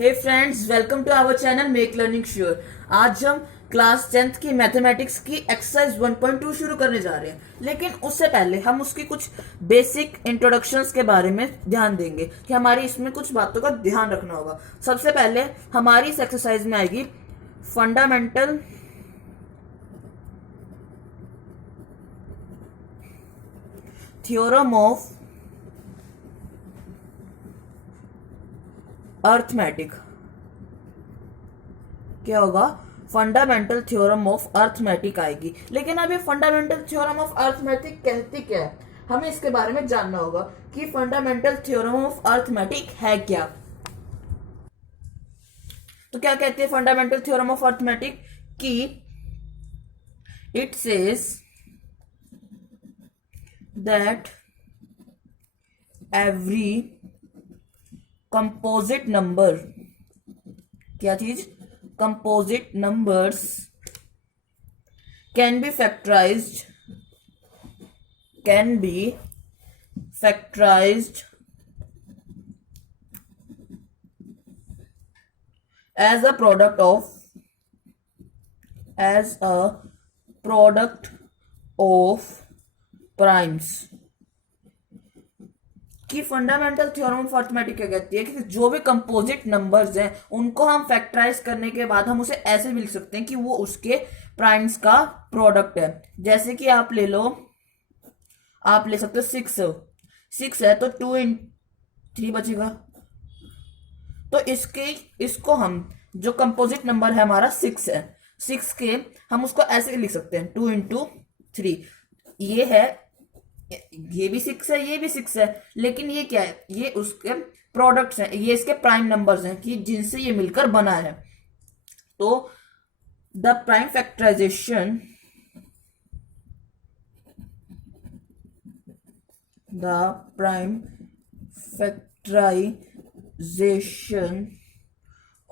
Hey friends, welcome to our channel make learning sure. आज हम class 10th की mathematics की एक्सरसाइज 1.2 शुरू करने जा रहे हैं, लेकिन उससे पहले हम उसकी कुछ बेसिक इंट्रोडक्शंस के बारे में ध्यान देंगे कि हमारी इसमें कुछ बातों का ध्यान रखना होगा। सबसे पहले हमारी इस एक्सरसाइज में आएगी फंडामेंटल थ्योरम ऑफ अर्थमेटिक। क्या होगा? फंडामेंटल थ्योरम ऑफ अर्थमेटिक आएगी। लेकिन अब ये फंडामेंटल थ्योरम ऑफ अर्थमेटिक कहती क्या है, हमें इसके बारे में जानना होगा कि फंडामेंटल थ्योरम ऑफ अर्थमेटिक है क्या। तो क्या कहती है फंडामेंटल थ्योरम ऑफ अर्थमेटिक? कि it says that every composite number, क्या चीज? Composite numbers can be factorised as a product of primes। कि फंडामेंटल थ्योरम ऑफ अर्थमेटिक क्या कहती है कि जो भी कंपोजिट नंबर्स हैं उनको हम फैक्टराइज करने के बाद हम उसे ऐसे भी लिख सकते हैं कि वो उसके प्राइम्स का प्रोडक्ट है। जैसे कि आप ले सकते हो 6 है तो 2 इन 3 बचेगा। तो इसको हम जो कंपोजिट नंबर है हमारा 6 है, 6 के हम उसको ऐसे लिख सकते हैं 2 इंटू 3। ये है, ये भी 6 है, ये भी 6 है, लेकिन ये क्या है? ये उसके प्रोडक्ट्स हैं, ये इसके प्राइम नंबर्स हैं कि जिनसे ये मिलकर बना है। तो the prime factorisation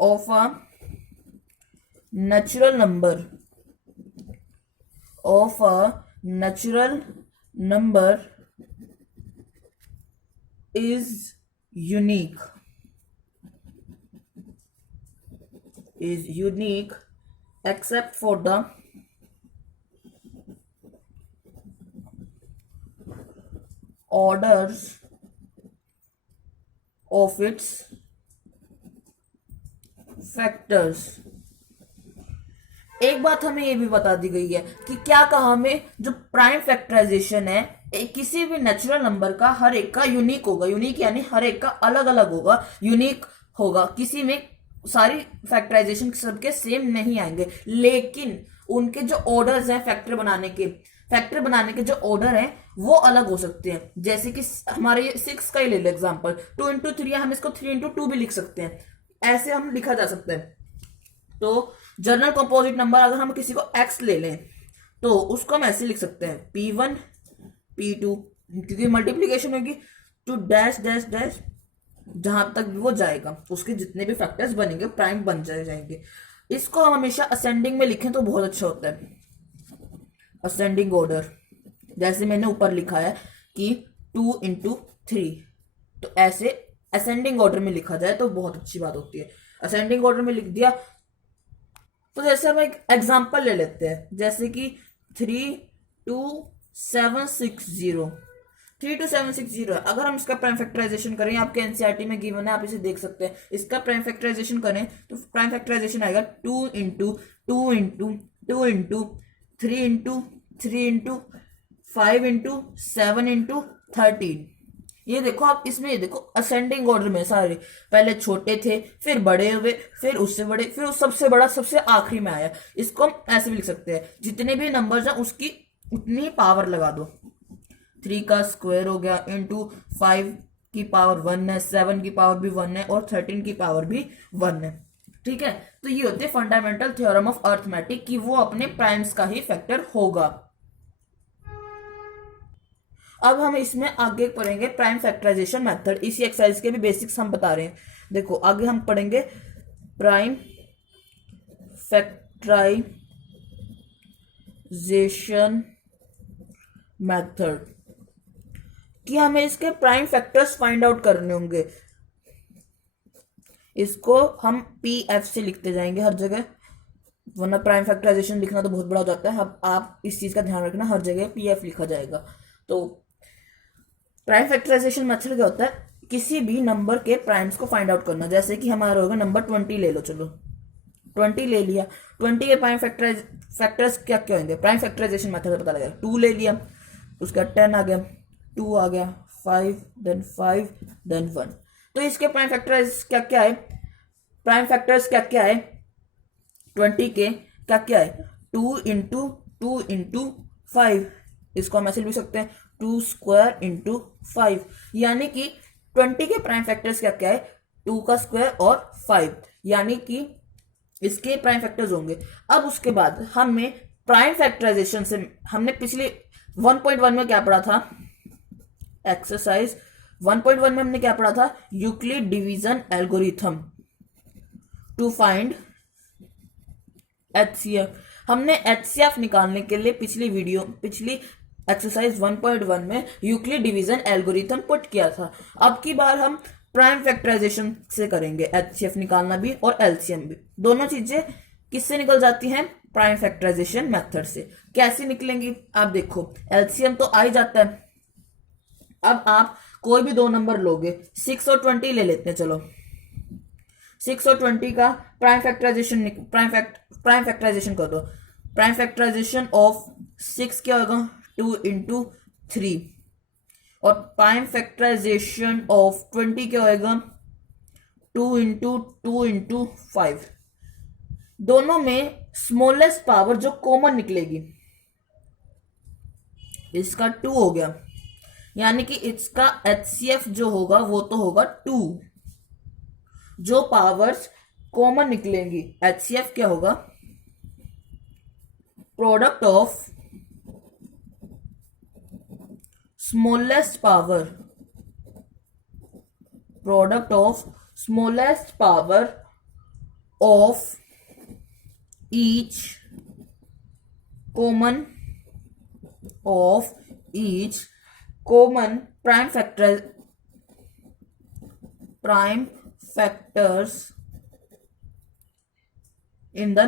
of a natural number is unique except for the orders of its factors. एक बात हमें ये भी बता दी गई है कि क्या कहा हमें, जो प्राइम फैक्टराइजेशन है किसी भी नेचुरल नंबर का हर एक का यूनिक होगा। यूनिक यानी हर एक का अलग अलग होगा, यूनिक होगा। किसी में सारी फैक्टराइजेशन सबके सेम नहीं आएंगे, लेकिन उनके जो ऑर्डर्स हैं फैक्टर बनाने के जो ऑर्डर हैं वो अलग हो सकते हैं। जैसे कि हमारे 6 का ही ले लो एग्जांपल, 2 इंटू 3, हम इसको 3 इंटू 2 भी लिख सकते हैं। ऐसे हम लिखा जा सकता है। तो जनरल कंपोजिट नंबर अगर हम किसी को x ले लें तो उसको हम ऐसे लिख सकते हैं p1 p2, क्योंकि मल्टीप्लीकेशन होगी टू डैश डैश डैश, जहां तक भी वो जाएगा उसके जितने भी फैक्टर्स बनेंगे प्राइम बन जाएंगे। इसको हम हमेशा असेंडिंग में लिखें तो बहुत अच्छा होता है, असेंडिंग ऑर्डर। जैसे मैंने ऊपर लिखा है कि 2 इंटू 3, तो ऐसे असेंडिंग ऑर्डर में लिखा जाए तो बहुत अच्छी बात होती है। असेंडिंग ऑर्डर में लिख दिया तो जैसे हम एक एग्जांपल ले लेते हैं, जैसे कि 32760 है। अगर हम इसका प्राइम फैक्टराइजेशन करें, आपके एनसीईआरटी में गिवन है, आप इसे देख सकते हैं। इसका प्राइम फैक्टराइजेशन करें तो प्राइम फैक्टराइजेशन आएगा 2 into 2 into 2 into 3 into 3 into 5 into 7 into 13। ये देखो आप, इसमें ये देखो असेंडिंग ऑर्डर में सारे, पहले छोटे थे, फिर बड़े हुए, फिर उससे बड़े, फिर उस सबसे बड़ा सबसे आखिरी में आया। इसको हम ऐसे भी लिख सकते हैं, जितने भी नंबर्स हैं उसकी उतनी पावर लगा दो। 3 का स्क्वायर हो गया इंटू 5 की पावर 1 है, 7 की पावर भी 1 है और 13 की पावर भी 1 है। ठीक है, तो ये होते हैं फंडामेंटल थ्योरम ऑफ अर्थमेटिक कि वो अपने प्राइम्स का ही फैक्टर होगा। अब हम इसमें आगे पढ़ेंगे प्राइम फैक्टराइजेशन मेथड। इसी एक्सरसाइज के भी बेसिक्स हम बता रहे हैं। देखो आगे हम पढ़ेंगे प्राइम फैक्टराइजेशन मेथड कि हमें इसके प्राइम फैक्टर्स फाइंड आउट करने होंगे। इसको हम पी एफ से लिखते जाएंगे हर जगह, वरना प्राइम फैक्टराइजेशन लिखना तो बहुत बड़ा हो जाता है। अब आप इस चीज़ का ध्यान रखना, हर जगह पी एफ लिखा जाएगा। तो प्राइम फैक्टराइजेशन मेथड क्या होता है, किसी भी नंबर के प्राइम्स को फाइंड आउट करना। जैसे कि हमारा होगा नंबर 20 ले लो, चलो 20 ले लिया, 20 के प्राइम फैक्टर्स क्या क्या होंगे, प्राइम फैक्टराइजेशन मेथड से पता लगेगा। 2 ले लिया, उसका 10 आ गया, 2 आ गया, 5 देन 1। तो इसके प्राइम फैक्टर्स क्या क्या है, प्राइम फैक्टर्स क्या क्या है 20 के, क्या क्या है 2 × इसको हम ऐसे लिख सकते हैं 2² × 5, यानी कि 20 के प्राइम फैक्टर्स क्या क्या है 2 का स्क्वायर और 5, यानी कि इसके प्राइम फैक्टर्स होंगे। अब उसके बाद हमें प्राइम फैक्टराइजेशन से, हमने पिछले 1.1 में क्या पढ़ा था, एक्सरसाइज 1.1 में हमने क्या पढ़ा था, Euclid division algorithm to find HCF। हमने HCF निकालने के लिए पिछली एक्सरसाइज 1.1 में यूक्लिड डिवीजन एल्गोरिथम पुट किया था। अब की बार हम प्राइम फैक्टराइजेशन से करेंगे, HCF निकालना भी और LCM भी। दोनों चीजें किससे निकल जाती हैं, प्राइम फैक्टराइजेशन मेथड से। कैसे निकलेंगी आप देखो, LCM तो आ ही जाता है। अब आप कोई भी दो नंबर लोगे, 6 और 20 ले लेते हैं, चलो 6 और 20 का प्राइम फैक्टराइजेशन कर दो। प्राइम फैक्टराइजेशन ऑफ 6 क्या होगा, 2 × 3, और प्राइम फैक्टराइजेशन ऑफ 20 क्या होगा, 2 × 2 × 5। दोनों में स्मॉलेस्ट पावर जो कॉमन निकलेगी, इसका 2 हो गया, यानी कि इसका HCF जो होगा वो तो होगा 2। जो पावर्स कॉमन निकलेंगी, HCF क्या होगा, product of smallest power of each common prime factors in the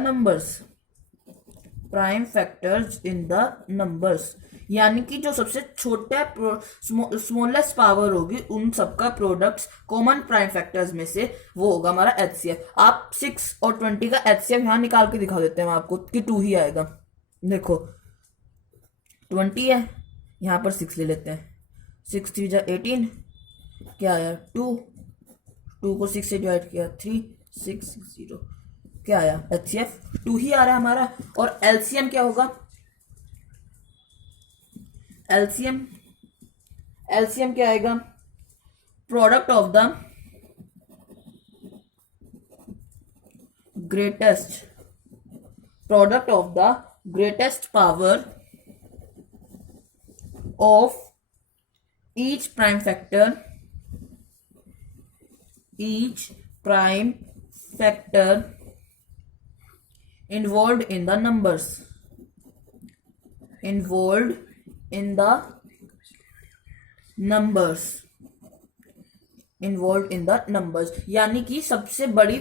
numbers, यानी कि जो सबसे छोटा स्मॉलेस्ट पावर होगी उन सबका प्रोडक्ट्स कॉमन प्राइम फैक्टर्स में से वो होगा हमारा HCF। आप 6 और 20 का HCF यहां निकाल के दिखा देते हैं आपको कि 2 ही आएगा। देखो 20 है, यहां पर 6 ले लेते हैं, 6 3 × 18 क्या आया 2 को 6 से डिवाइड किया 3, 6 0, क्या आया HCF 2 ही आ रहा है हमारा। और LCM क्या होगा, LCM क्या आएगा, product of the greatest power of each prime factor involved in the numbers, यानी कि सबसे बड़ी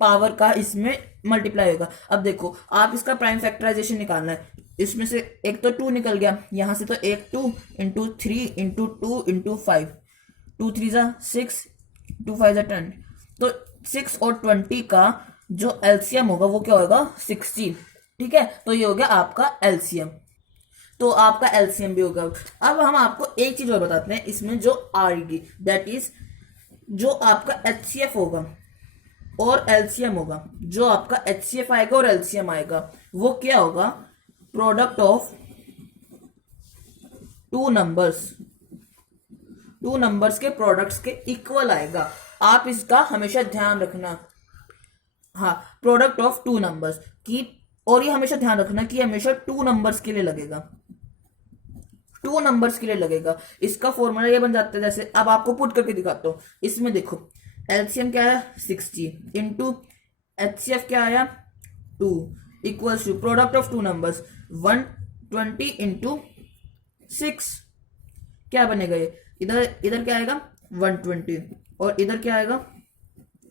पावर का इसमें मल्टीप्लाई होगा। अब देखो आप इसका प्राइम फैक्टराइजेशन निकालना है, इसमें से एक तो 2 निकल गया, यहां से तो एक 2 × 3 × 2 × 5, 2 3 = 6, 2 5 = 10। तो 6 और 20 का जो LCM होगा वो क्या होगा 60, ठीक है। तो ये हो गया आपका LCM, तो आपका LCM भी होगा। अब हम आपको एक चीज और बताते हैं इसमें जो आएगी, दैट इज जो आपका HCF होगा और LCM होगा। जो आपका HCF आएगा और LCM आएगा वो क्या होगा, प्रोडक्ट ऑफ टू नंबर्स के प्रोडक्ट्स के इक्वल आएगा। आप इसका हमेशा ध्यान रखना, हाँ, प्रोडक्ट ऑफ 2 नंबर्स की। और ये हमेशा ध्यान रखना कि हमेशा 2 नंबर्स के लिए लगेगा, 2 नंबर्स के लिए लगेगा। इसका फॉर्मूला ये बन जाता है, जैसे अब आपको पुट करके दिखाता हूं। इसमें देखो LCM क्या है 60 इंटू HCF क्या आया 2 equals to product of 2 numbers 120 into 6, क्या बनेगा ये, इधर क्या आएगा 120 और इधर क्या आएगा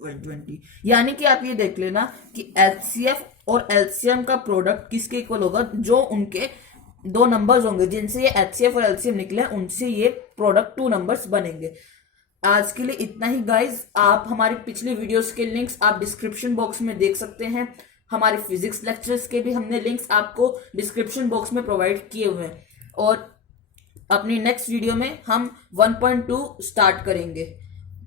120। यानी कि आप ये देख लेना कि एचसीएफ और एलसीएम का प्रोडक्ट किसके इक्वल होगा, जो उनके दो नंबर्स होंगे जिनसे ये एचसीएफ और एलसीएम निकले उनसे ये प्रोडक्ट 2 नंबर्स बनेंगे। आज के लिए इतना ही गाइज। आप हमारी पिछली वीडियोस के लिंक्स आप डिस्क्रिप्शन बॉक्स में देख सकते हैं। हमारे फिजिक्स लेक्चर्स के भी हमने लिंक्स आपको डिस्क्रिप्शन बॉक्स में प्रोवाइड किए हुए हैं। और अपनी नेक्स्ट वीडियो में हम 1.2 स्टार्ट करेंगे।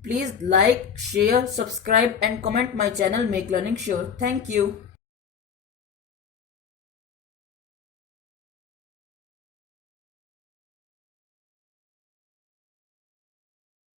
Please like, share, subscribe and comment my channel make learning sure. Thank you.